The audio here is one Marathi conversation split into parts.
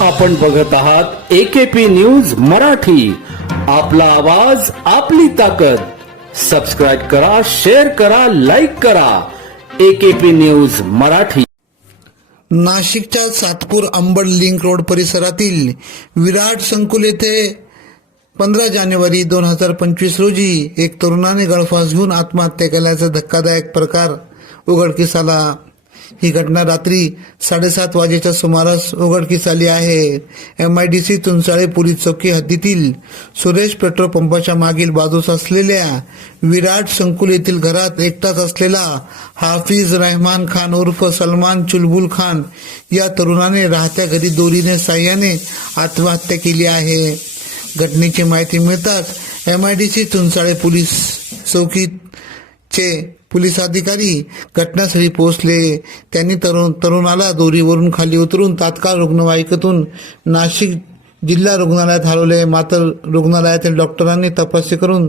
आपण बघत आहात एकेपी न्यूज मराठी. आपला आवाज आपली ताकद. सबस्क्राईब करा शेअर करा लाईक करा. AKP news Marathi. नाशिकच्या सातपूर अंबड लिंक रोड परिसरातील विराट संकुल येथे पंधरा जानेवारी दोन हजार पंचवीस रोजी एक तरुणाने गळफास घेऊन आत्महत्या केल्याचा धक्कादायक प्रकार उघडकीस आला. ही घटना रात्री साडेसात वाजेच्या सुमारास उघडकीस आली आहे. M I D C Tunchale police चौकी हद्दीतील सुरेश पेट्रोल पंपाच्या मागील बाजूस असलेल्या विराट संकुल येथील घरात एकटाच असलेला हाफिज रहमान खान उर्फ सलमान चुलबुल खान या तरुणाने राहत्या घरी दोरीने साह्याने आत्महत्या केली आहे. घटनेची माहिती मिळताच M I D C Tunchale police चे पोलीस अधिकारी घटनास्थळी पोहोचले. त्यांनी तरुण तरुणाला दोरीवरून खाली उतरून तात्काळ रुग्णवाहिकेतून नाशिक जिल्हा रुग्णालयात हलवले. मात्र रुग्णालयातील डॉक्टरांनी तपासणी करून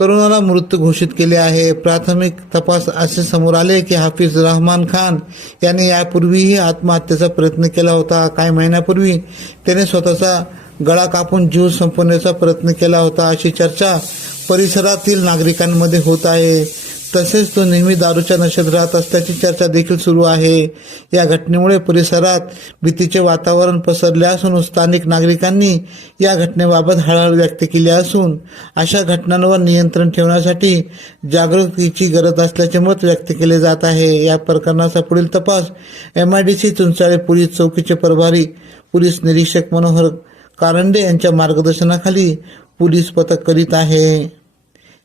तरुणाला मृत घोषित केले आहे. प्राथमिक तपास असे समोर आले की हाफिज रहमान खान याने यापूर्वीही आत्महत्येचा प्रयत्न केला होता. काही महिन्यापूर्वी त्याने स्वतःचा गळा कापून जीव संपवण्याचा प्रयत्न केला होता. अशी चर्चा परिसरातील नागरिकांमध्ये होत आहे. तसेच तो नेहमी दारूच्या नशेत राहत असल्याची चर्चा देखील सुरू आहे. या घटनेमुळे परिसरात भीतीचे वातावरण पसरले असून स्थानिक नागरिकांनी या घटनेबाबत हळहळ व्यक्त केली असून अशा घटनांवर नियंत्रण ठेवण्यासाठी जागृतीची गरज असल्याचे मत व्यक्त केले जात आहे. या प्रकरणाचा पुढील तपास M I D C Chunchale police चौकीचे प्रभारी पोलीस निरीक्षक मनोहर कारंडे यांच्या मार्गदर्शनाखाली पोलीस पथक करीत आहे.